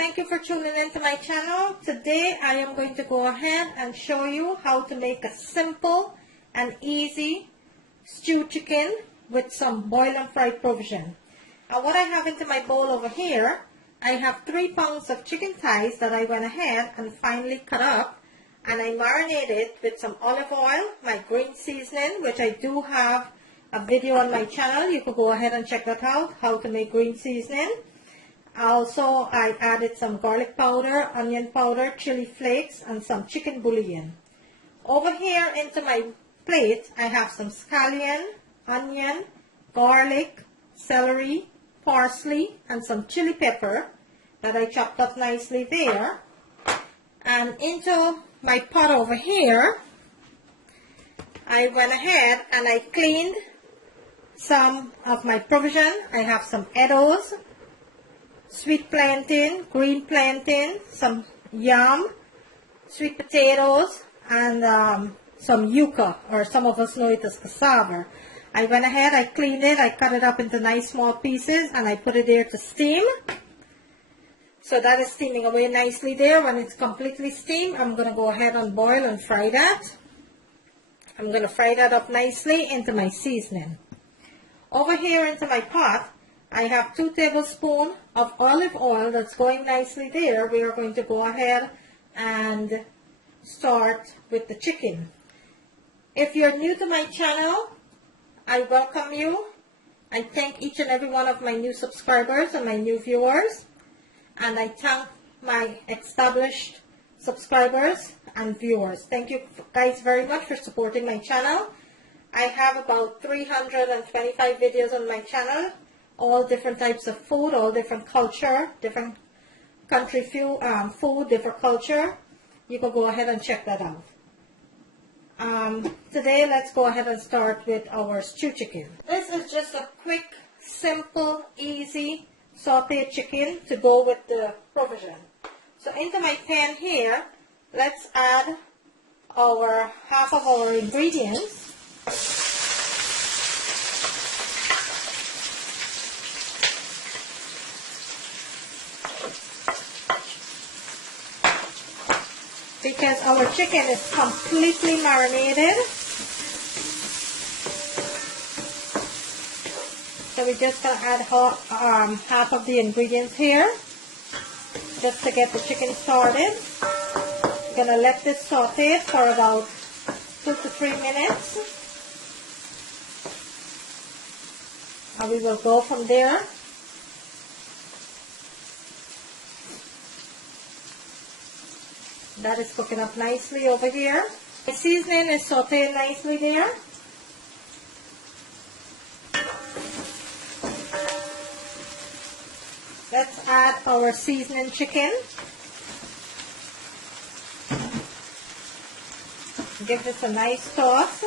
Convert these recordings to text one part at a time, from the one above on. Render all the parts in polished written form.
Thank you for tuning in to my channel. Today I am going to go ahead and show you how to make a simple and easy stewed chicken with some boil and fry provision. And what I have into my bowl over here, I have 3 pounds of chicken thighs that I went ahead and finely cut up, and I marinated with some olive oil, my green seasoning, which I do have a video on my channel. You could go ahead and check that out, how to make green seasoning. Also, I added some garlic powder, onion powder, chili flakes, and some chicken bouillon. Over here into my plate, I have some scallion, onion, garlic, celery, parsley, and some chili pepper that I chopped up nicely there. And into my pot over here, I went ahead and I cleaned some of my provision. I have some eddoes, sweet plantain, green plantain, some yam, sweet potatoes, and some yuca, or some of us know it as cassava. I went ahead, I cleaned it, I cut it up into nice small pieces, and I put it there to steam. So that is steaming away nicely there. When it's completely steamed, I'm going to go ahead and boil and fry that. I'm going to fry that up nicely into my seasoning. Over here into my pot, I have 2 tablespoons of olive oil that's going nicely there. We are going to go ahead and start with the chicken. If you're new to my channel, I welcome you. I thank each and every one of my new subscribers and my new viewers. And I thank my established subscribers and viewers. Thank you guys very much for supporting my channel. I have about 325 videos on my channel. All different types of food, all different culture, different country food, different culture. You can go ahead and check that out. Today, let's go ahead and start with our stew chicken. This is just a quick, simple, easy sauteed chicken to go with the provision. So into my pan here, let's add our half of our ingredients. Because our chicken is completely marinated. So we're just going to add half of the ingredients here, just to get the chicken started. We're going to let this saute for about 2 to 3 minutes. And we will go from there. That is cooking up nicely over here. The seasoning is sauteed nicely there. Let's add our seasoning chicken. Give this a nice toss.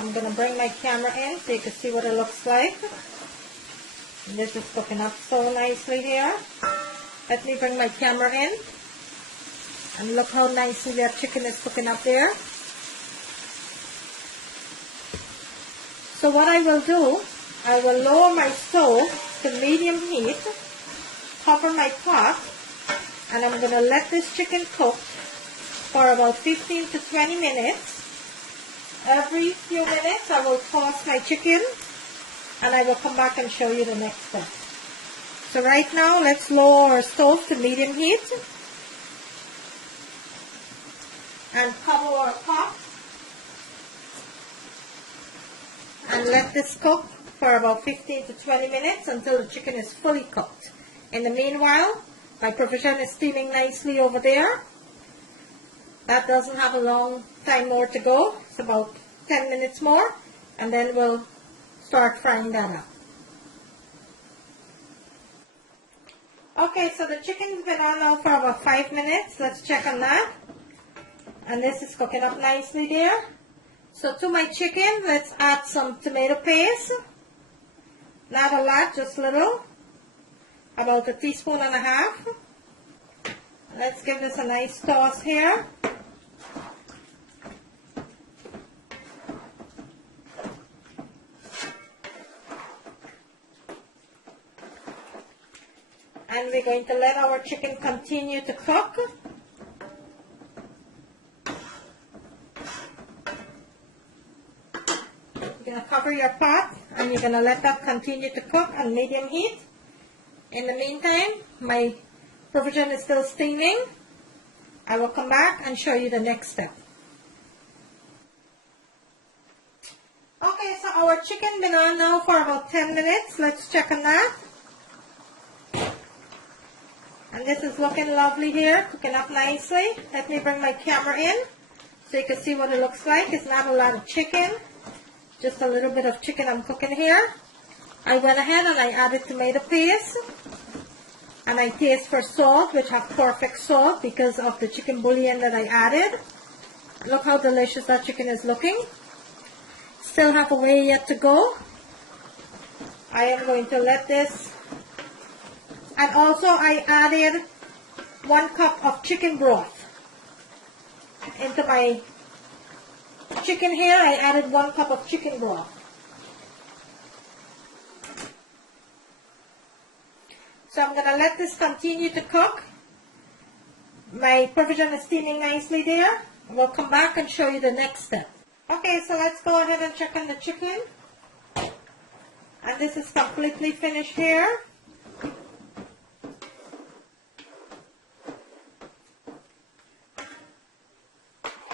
I'm going to bring my camera in so you can see what it looks like. And this is cooking up so nicely here. Let me bring my camera in. And look how nicely that chicken is cooking up there. So what I will do, I will lower my stove to medium heat, cover my pot, and I'm going to let this chicken cook for about 15 to 20 minutes. Every few minutes I will toss my chicken, and I will come back and show you the next step. So right now, let's lower our stove to medium heat and cover our pot and let this cook for about 15 to 20 minutes until the chicken is fully cooked. In the meanwhile, my provision is steaming nicely over there. That doesn't have a long time more to go. It's about 10 minutes more, and then we'll start frying that up. Okay, so the chicken's been on now for about 5 minutes. Let's check on that. And this is cooking up nicely there. So to my chicken, let's add some tomato paste. Not a lot, just a little. About 1.5 teaspoons. Let's give this a nice toss here. Then we're going to let our chicken continue to cook. You're going to cover your pot and you're going to let that continue to cook on medium heat. In the meantime, my provision is still steaming. I will come back and show you the next step. Okay, so our chicken been on now for about 10 minutes. Let's check on that. And this is looking lovely here, cooking up nicely. Let me bring my camera in so you can see what it looks like. It's not a lot of chicken, just a little bit of chicken I'm cooking here. I went ahead and I added tomato paste. And I taste for salt, which have perfect salt because of the chicken bouillon that I added. Look how delicious that chicken is looking. Still have a way yet to go. I am going to let this. And also I added 1 cup of chicken broth into my chicken here. I added 1 cup of chicken broth. So I'm going to let this continue to cook. My provision is steaming nicely there. We'll come back and show you the next step. Okay, so let's go ahead and check on the chicken. And this is completely finished here.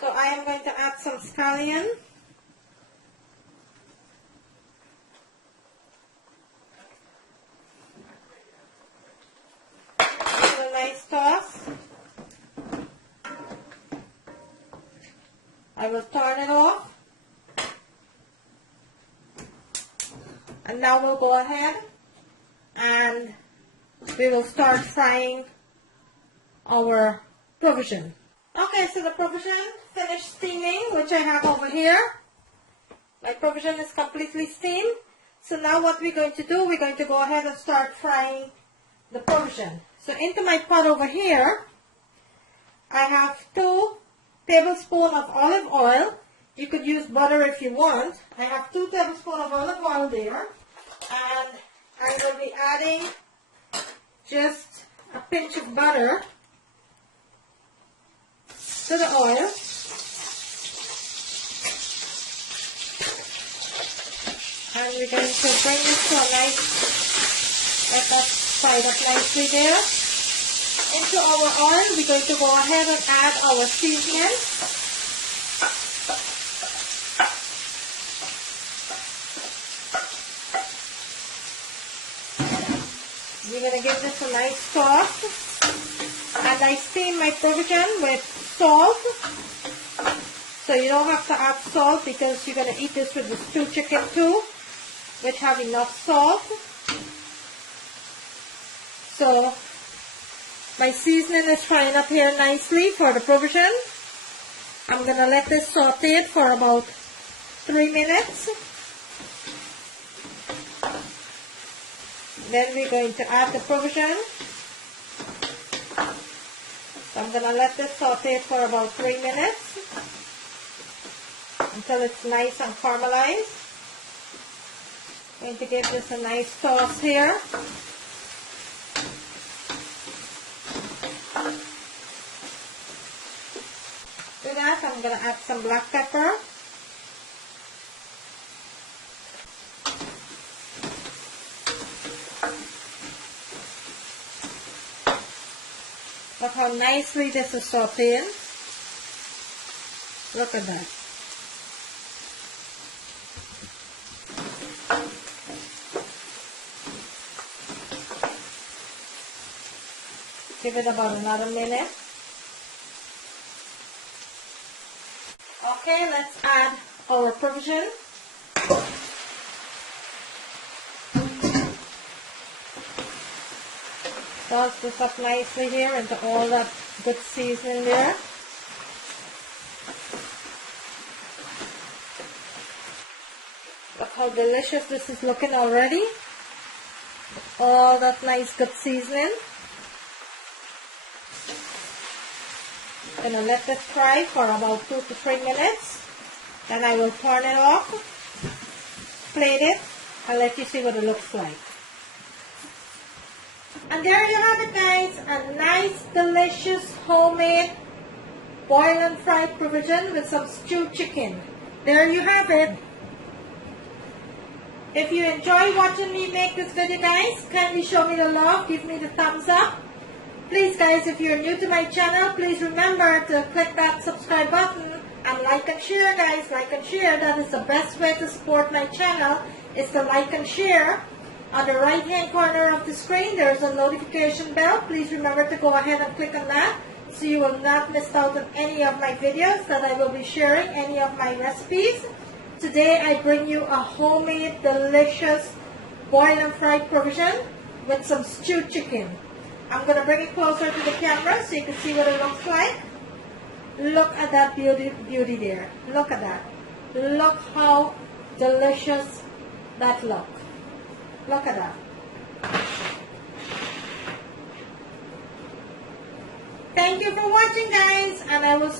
So I am going to add some scallion. Nice toss. I will turn it off. And now we'll go ahead and we will start frying our provision. Okay, so the provision finished steaming, which I have over here. My provision is completely steamed. So now what we're going to do, we're going to go ahead and start frying the provision. So into my pot over here, I have 2 tablespoons of olive oil. You could use butter if you want. I have 2 tablespoons of olive oil there. And I will be adding just a pinch of butter to the oil. And we're going to bring this to a nice, let that fried up nicely there. Into our oil, we're going to go ahead and add our seasoning. We're going to give this a nice toss. And I steam my provision with salt. So you don't have to add salt because you're going to eat this with the stew chicken too, which have enough salt. So my seasoning is frying up here nicely for the provision. I'm going to let this saute for about 3 minutes. Then we're going to add the provision. So I'm going to let this saute for about 3 minutes until it's nice and caramelized. I'm going to give this a nice toss here. To that, I'm going to add some black pepper. Look how nicely this is sauteing. Look at that. Give it about another minute. Okay, let's add our provision. Toss this up nicely here into all that good seasoning there. Look how delicious this is looking already. All that nice good seasoning. I'm going to let this fry for about 2 to 3 minutes. Then I will turn it off, plate it, and let you see what it looks like. And there you have it, guys, a nice, delicious, homemade boil and fried provision with some stewed chicken. There you have it. If you enjoy watching me make this video, guys, kindly show me the love, give me the thumbs up. Please, guys, if you're new to my channel, please remember to click that subscribe button and like and share, guys. Like and share. That is the best way to support my channel, is to like and share. On the right hand corner of the screen, there's a notification bell. Please remember to go ahead and click on that, so you will not miss out on any of my videos that I will be sharing, any of my recipes. Today I bring you a homemade, delicious boil and fried provision with some stewed chicken. I'm going to bring it closer to the camera so you can see what it looks like. Look at that beauty there. Look at that. Look how delicious that looks. Look at that. Thank you for watching, guys, and I will